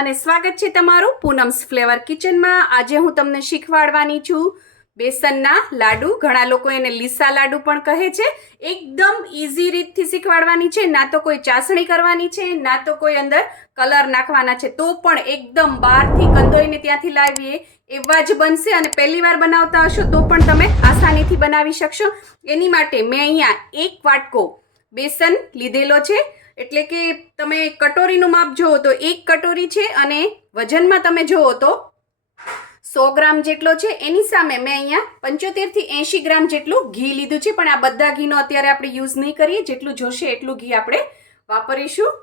અને સ્વાગત છે તમારું પૂનમ્સ ફ્લેવર કિચનમાં। આજે હું તમને શીખવાડવાની છું બેસનના લાડુ। ઘણા લોકો એને લીસા લાડુ પણ કહે છે। એકદમ ઈઝી રીતથી શીખવાડવાની છે। ના તો કોઈ ચાસણી કરવાની છે, ના તો કોઈ અંદર કલર નાખવાના છે, તો પણ એકદમ બહારથી કંદોઈને ત્યાંથી લાવીએ એવા જ બનશે। અને પહેલી વાર બનાવતા હશો તો પણ તમે આસાનીથી બનાવી શકશો। એની માટે મેં અહીંયા 1 વાટકો બેસન લીધેલો છે, એટલે કે તમે કટોરીનું માપ જુઓ તો 1 કટોરી છે અને વજનમાં તમે જુઓ તો 100 ગ્રામ જેટલો છે। એની સામે મેં અહીંયા 75 થી 80 ગ્રામ જેટલું ઘી લીધું છે, પણ આ બધા ઘીનો અત્યારે આપણે યુઝ નહીં કરીએ, જેટલું જોશે એટલું ઘી આપણે વાપરીશું।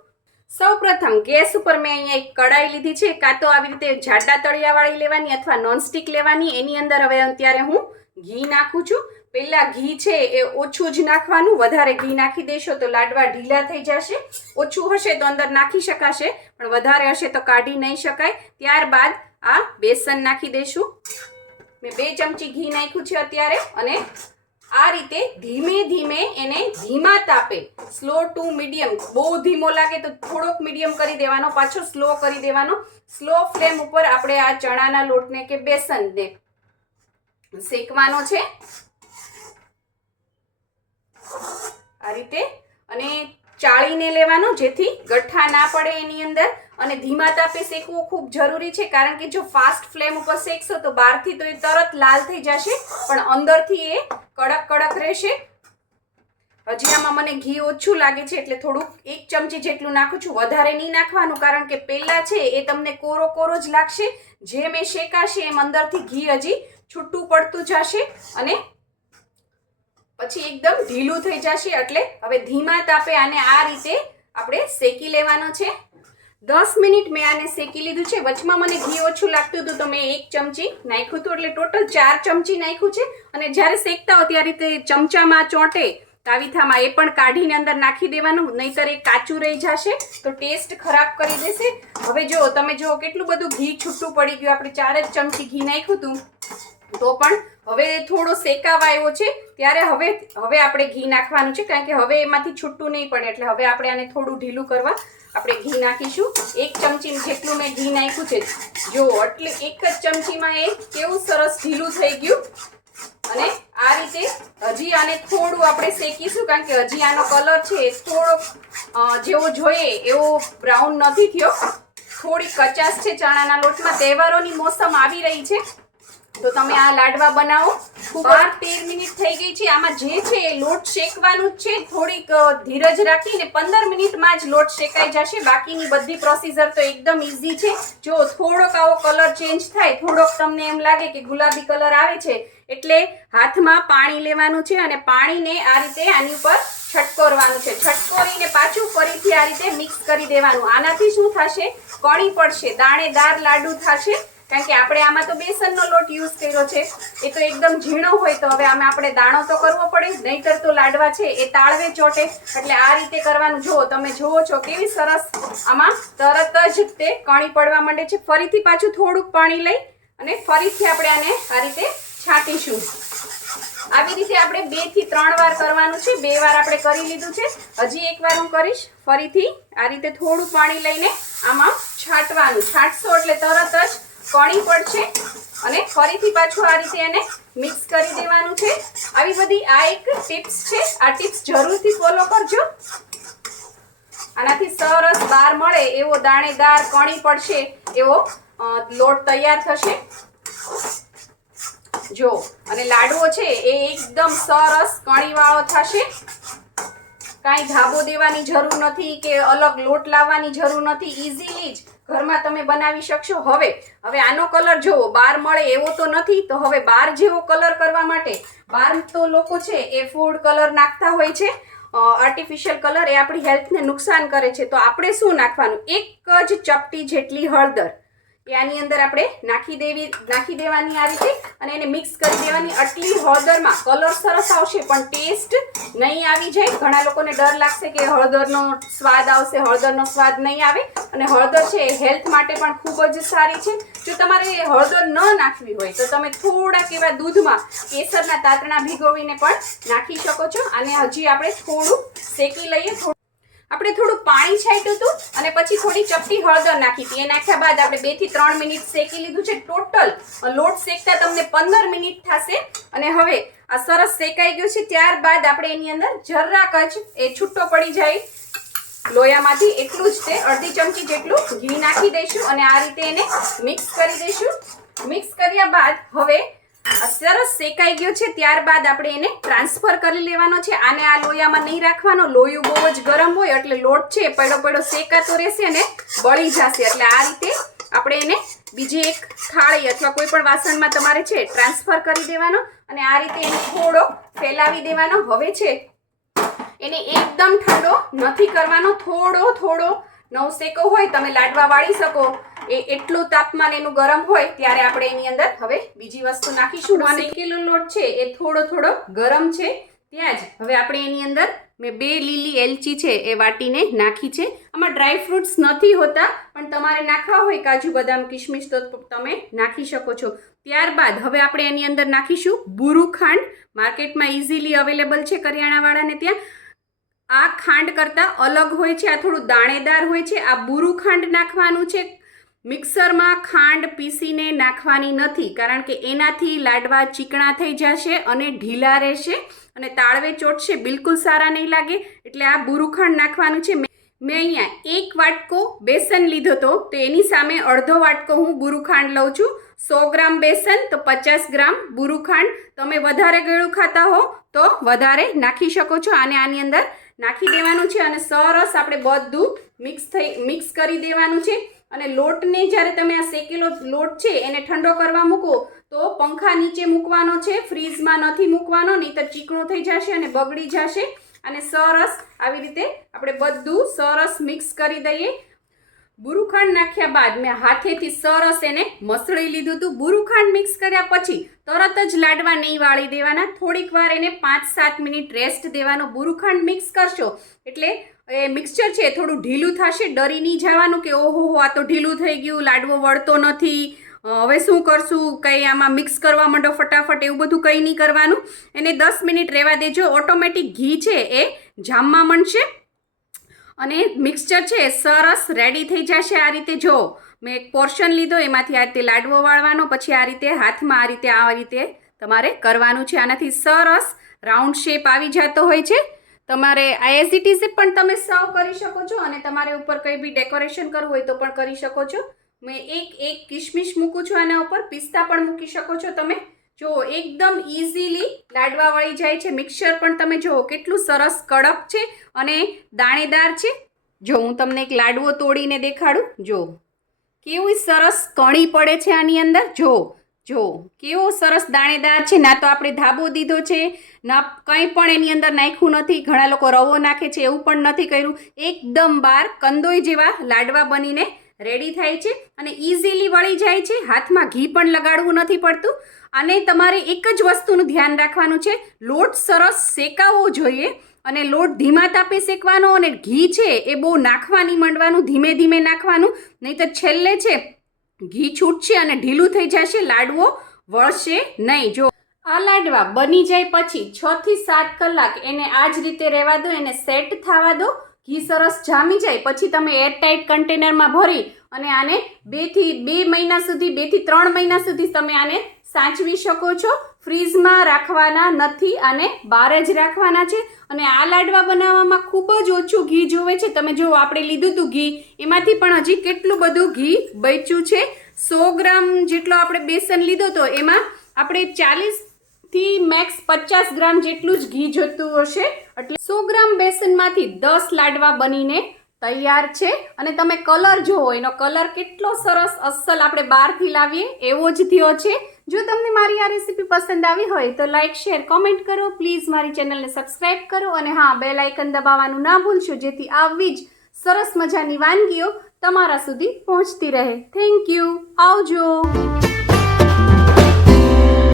સૌપ્રથમ ગેસ ઉપર મેં અહીંયા એક કડાઈ લીધી છે, કાં તો આવી રીતે જાડા તળિયાવાળી લેવાની અથવા નોનસ્ટિક લેવાની। એની અંદર હવે અત્યારે હું ઘી નાખું છું। પહેલા ઘી છે એ ઓછું જ નાખવાનું, વધારે ઘી નાખી દેશો તો લાડવા ઢીલા થઈ જશે। ઓછું હશે તો અંદર નાખી શકાશે, પણ વધારે હશે તો કાઢી નહીં શકાય। ત્યારબાદ આ બેસન નાખી દેશું। મેં 2 ચમચી ઘી નાખ્યું છે અત્યારે, અને આ રીતે ધીમે ધીમે એને ધીમા તાપે, સ્લો ટુ મીડિયમ, બહુ ધીમો લાગે તો થોડોક મીડિયમ કરી દેવાનો, પાછો સ્લો કરી દેવાનો। સ્લો ફ્લેમ ઉપર આપણે આ ચણાના લોટને કે બેસનને શેકવાનો છે આ રીતે, અને ચાળીને લેવાનો જેથી ગઠ્ઠા ના પડે એની અંદર। અને ધીમા તાપે શેકવું ખૂબ જરૂરી છે, કારણ કે જો ફાસ્ટ ફ્લેમ ઉપર શેકશો તો બહારથી તો એ તરત લાલ થઈ જશે, પણ અંદરથી એ કડક કડક રહેશે। હજી આમાં મને ઘી ઓછું લાગે છે એટલે થોડુંક 1 ચમચી જેટલું નાખું છું, વધારે નહીં નાખવાનું, કારણ કે પહેલા છે એ તમને કોરો કોરો જ લાગશે। જેમ એ શેકાશે એમ અંદરથી ઘી હજી છૂટું પડતું જશે અને પછી એકદમ ઢીલું થઈ જશે। એટલે હવે ધીમા તાપે આને આ રીતે આપણે શેકી લેવાનો છે। 10 મિનિટ મેં આને શેકી લીધું છે। વચમાં મને ઘી ઓછું લાગતું હતું તો મેં 1 ચમચી નાખ્યું હતું, એટલે ટોટલ 4 ચમચી નાખ્યું છે। અને જ્યારે શેકતા હો ત્યારે તે ચમચામાં ચોંટે તાવીથામાં એ પણ કાઢીને અંદર નાખી દેવાનું, નહીંતર એ કાચું રહી જશે તો ટેસ્ટ ખરાબ કરી દેશે। હવે જો તમે જો કેટલું બધું ઘી છૂટું પડી ગયું, આપણે 4 જ ચમચી ઘી નાખ્યું હતું તો પણ હવે થોડો શેકાવા આવ્યો છે, ત્યારે હવે આપણે ઘી નાખવાનું છે, કારણ કે હવે એમાંથી છૂટું નહીં પડે। એટલે હવે આપણે આને થોડું ઢીલું કરવા આપણે ઘી નાખીશું। 1 ચમચી જેટલું મેં ઘી નાખ્યું છે, જો એટલે 1 જ ચમચીમાં એ કેવું સરસ ઢીલું થઈ ગયું। અને આ રીતે હજી આને થોડું આપણે શેકીશું, કારણ કે હજી આનો કલર છે એ થોડો જેવો જોઈએ એવો બ્રાઉન નથી થયો, થોડી કચાશ છે ચણાના લોટમાં। તહેવારોની મોસમ આવી રહી છે તો તમે આ લાડવા બનાવો। 12-13 મિનિટ થઈ ગઈ છે। આમાં જે છે એ લોટ શેકવાનું જ છે, થોડીક ધીરજ રાખીને 15 મિનિટમાં જ લોટ શેકાઈ જશે। બાકીની બધી પ્રોસીજર તો એકદમ ઈઝી છે। જો થોડોક આવો કલર ચેન્જ થાય, થોડોક તમને એમ લાગે કે ગુલાબી કલર આવે છે, એટલે હાથમાં પાણી લેવાનું છે અને પાણીને આ રીતે આની ઉપર છટકોરવાનું છે। છટકોરીને પાછું ફરીથી આ રીતે મિક્સ કરી દેવાનું। આનાથી શું થશે, કણી પડશે, દાણેદાર લાડુ થશે, કારણ કે આપણે આમાં તો બેસનનો લોટ યુઝ કર્યો છે, એ તો એકદમ ઝીણો હોય તો હવે આમાં આપણે દાણો તો કરવો પડે, નહીંતર તો લાડવા છે એ તાળવે ચોટે। એટલે આ રીતે કરવાનું। જુઓ, તમે જુઓ છો કેવી સરસ આમાં તરત જ તે કણી પડવા માંડે છે। ફરીથી પાછું થોડુંક પાણી લઈ અને ફરીથી આપણે આને આ રીતે છાંટીશું। આવી રીતે આપણે 2 થી 3 વાર કરવાનું છે। 2 વાર આપણે કરી લીધું છે, હજી 1 વાર હું કરીશ। ફરીથી આ રીતે થોડું પાણી લઈને આમાં છાંટવાનું। છાંટશો એટલે તરત જ કણી પડશે અને ફરીથી પાછું આ રીતે એને મિક્સ કરી દેવાનું છે। આવી બધી આ એક ટિપ્સ છે, આ ટિપ્સ જરૂરથી ફોલો કરજો। આનાથી સરસ બહાર મળે એવો દાણેદાર કણી પડશે એવો લોટ તૈયાર થશે। જો, અને લાડવો છે એ એકદમ સરસ કણીવાળો થશે। કાંઈ ધાબો દેવાની જરૂર નથી કે અલગ લોટ લાવવાની જરૂર નથી, ઇઝીલી જ ઘરમાં તમે બનાવી શકશો। હવે આનો કલર જોવો, બહાર મળે એવો તો નથી, તો હવે બહાર જેવો કલર કરવા માટે બહાર તો લોકો છે એ ફૂડ કલર નાખતા હોય છે, આર્ટિફિશિયલ કલર, એ આપણી હેલ્થને નુકસાન કરે છે। તો આપણે શું નાખવાનું, 1 જ ચપટી જેટલી હળદર એ આની અંદર આપણે નાખી દેવાની આ રીતે, અને એને મિક્સ કરી દેવાની। આટલી હળદરમાં કલર સરસ આવશે પણ ટેસ્ટ નહીં આવી જાય। ઘણા લોકોને ડર લાગશે કે હળદરનો સ્વાદ આવશે, હળદરનો સ્વાદ નહીં આવે, અને હળદર છે એ હેલ્થ માટે પણ ખૂબ જ સારી છે। જો તમારે હળદર ન નાખવી હોય તો તમે થોડાક એવા દૂધમાં કેસરના તાતણા ભીગોવીને પણ નાખી શકો છો। આને હજી આપણે થોડું શેકી લઈએ। આપણે થોડું પાણી છાંટ્યું હતું અને પછી થોડી ચપટી હળદર નાખી હતી. એ નાખ્યા બાદ આપણે 2 થી 3 મિનિટ શેકી લીધું છે. ટોટલ લોટ શેકતા તમને 15 મિનિટ થશે. અને હવે આ સરસ શેકાઈ ગયું છે. ત્યારબાદ આપણે એની અંદર જરાક જ એ છૂટો પડી જાય લોયામાંથી એટલું જ તે અડધી ચમચી જેટલું ઘી નાખી દઈશું અને આ રીતે એને મિક્સ કરી દઈશું. મિક્સ કર્યા બાદ હવે આ સરસ શેકાઈ ગયો છે. ત્યારબાદ આપણે એને ટ્રાન્સફર કરી લેવાનો છે. આને આ લોયામાં નહીં રાખવાનો. લોયું બહુ જ ગરમ હોય એટલે લોટ છે પડો શેકાતો રહેશે અને બળી જશે. એટલે આ રીતે આપણે એને બીજી એક થાળી અથવા કોઈ પણ વાસણમાં તમારે છે ટ્રાન્સફર કરી દેવાનો અને આ રીતે એને થોડો ફેલાવી દેવાનો. હવે છે એને એકદમ ઠંડો નથી કરવાનો. થોડો નવસેકો હોય તમે લાડવા વાળી શકો એટલું તાપમાન એનું ગરમ હોય ત્યારે આપણે એની અંદર હવે બીજી વસ્તુ નાખીશું. શેકેલો લોટ છે એ થોડો ગરમ છે ત્યાં જ હવે આપણે એની અંદર મેં 2 લીલી એલચી છે એ વાટીને નાખી છે. આમાં ડ્રાય ફ્રૂટ્સ નથી હોતા પણ તમારે નાખવા હોય કાજુ બદામ કિશમિશ તો તમે નાખી શકો છો. ત્યારબાદ હવે આપણે એની અંદર નાખીશું બુરુ ખાંડ. માર્કેટમાં ઇઝીલી અવેલેબલ છે કરિયાણાવાળાને ત્યાં. આ ખાંડ કરતાં અલગ હોય છે. આ થોડું દાણેદાર હોય છે. આ બુરુ ખાંડ નાખવાનું છે. મિક્સરમાં ખાંડ પીસીને નાખવાની નથી કારણ કે એનાથી લાડવા ચીકણા થઈ જશે અને ઢીલા રહેશે અને તાળવે ચોટશે, બિલકુલ સારા નહીં લાગે. એટલે આ બુરુ ખાંડ નાખવાનું છે. મેં અહીંયા 1 વાટકો બેસન લીધો હતો તો એની સામે અડધો વાટકો હું બુરુ ખાંડ લઉં છું. 100 ગ્રામ બેસન તો 50 ગ્રામ બુરુ ખાંડ. તમે વધારે ગળ્યું ખાતા હો તો વધારે નાખી શકો છો. આને આની અંદર નાખી દેવાનું છે અને સરસ આપણે બધું મિક્સ કરી દેવાનું છે. અને લોટને જ્યારે તમે આ શેકેલો લોટ છે એને ઠંડો કરવા મૂકો તો પંખા નીચે મૂકવાનો છે, ફ્રીઝમાં નથી મૂકવાનો, નહીં તો ચીકણો થઈ જશે અને બગડી જશે. અને સરસ આવી રીતે આપણે બધું સરસ મિક્સ કરી દઈએ. બુરુખાંડ નાખ્યા બાદ મેં હાથેથી સરસ એને મસળી લીધું હતું. બુરુખાંડ મિક્સ કર્યા પછી તરત જ લાડવા નહીં વાળી દેવાના. થોડીક વાર એને 5-7 મિનિટ રેસ્ટ દેવાનો. બુરુખાંડ મિક્સ કરશો એટલે એ મિક્સચર છે થોડું ઢીલું થશે. ડરી નહીં જવાનું કે ઓહો આ તો ઢીલું થઈ ગયું, લાડવો વળતો નથી, હવે શું કરશું, કંઈ આમાં મિક્સ કરવા માંડો ફટાફટ, એવું બધું કંઈ નહીં કરવાનું. એને 10 મિનિટ રહેવા દેજો. ઓટોમેટિક ઘી છે એ જામવા માંડશે અને મિક્સચર છે સરસ રેડી થઈ જશે. આ રીતે જો મેં એક પોર્શન લીધો એમાંથી આ રીતે લાડવો વાળવાનો, પછી આ રીતે હાથમાં આ રીતે તમારે કરવાનું છે. આનાથી સરસ રાઉન્ડ શેપ આવી જતો હોય છે. તમારે આ એઝ ઇટ ઇઝ પણ તમે સર્વ કરી શકો છો અને તમારે ઉપર કંઈ બી ડેકોરેશન કરવું હોય તો પણ કરી શકો છો. મેં એક કિશમિશ મૂકું છું આના ઉપર, પિસ્તા પણ મૂકી શકો છો તમે. જો એકદમ ઇઝીલી લાડવા વળી જાય છે. મિક્સચર પણ તમે જુઓ કેટલું સરસ કડક છે અને દાણેદાર છે. જો હું તમને એક લાડવો તોડીને દેખાડું. જો કેવું સરસ કણી પડે છે આની અંદર. જો કેવો સરસ દાણેદાર છે. ના તો આપણે ધાબો દીધો છે, ના કંઈ પણ એની અંદર નાખ્યું નથી. ઘણા લોકો રવો નાખે છે, એવું પણ નથી કર્યું. એકદમ બાર કંદોઈ જેવા લાડવા બનીને રેડી થાય છે અને ઇઝીલી વળી જાય છે. હાથમાં ઘી પણ લગાડવું નથી પડતું. અને તમારે એક જ વસ્તુનું ધ્યાન રાખવાનું છે, લોટ સરસ શેકાવવો જોઈએ અને લોટ ધીમા તાપે શેકવાનો અને ઘી છે એ બહુ નાખવા નહીં માંડવાનું, ધીમે ધીમે નાખવાનું, નહીં તો છેલ્લે છે ઘી છૂટશે અને ઢીલું થઈ જશે, લાડવો વળશે નહીં. જો આ લાડવા બની જાય પછી 6 થી 7 કલાક એને આ જ રીતે રહેવા દો, એને સેટ થવા દો. ઘી સરસ જામી જાય પછી તમે એરટાઇટ કન્ટેનરમાં ભરી અને આને 2 થી 3 મહિના સુધી તમે આને સાચવી શકો છો. ફ્રીઝમાં રાખવાના નથી, આને બહાર જ રાખવાના છે. અને આ લાડવા બનાવવામાં ખૂબ જ ઓછું ઘી જોવે છે. તમે જો આપણે લીધું હતું ઘી, એમાંથી પણ હજી કેટલું બધું ઘી બચ્યું છે. 100 ગ્રામ જેટલો આપણે બેસન લીધો હતો એમાં આપણે 40 થી મેક્સ 50 ગ્રામ જેટલું જ ઘી જોતું હશે. એટલે 100 ગ્રામ બેસનમાંથી 10 લાડવા બનીને તૈયાર છે. અને તમે કલર જુઓ, એનો કલર કેટલો સરસ અસલ આપણે બહારથી લાવીએ એવો જ થયો છે. જો તમને મારી આ રેસીપી પસંદ આવી હોય તો લાઇક, શેર, કોમેન્ટ કરો. પ્લીઝ મારી ચેનલને સબસ્ક્રાઈબ કરો અને હા, બેલ આઇકન દબાવવાનું ના ભૂલશો, જેથી આવી જ સરસ મજાની વાનગીઓ તમારા સુધી પહોંચતી રહે. Thank you. આવજો.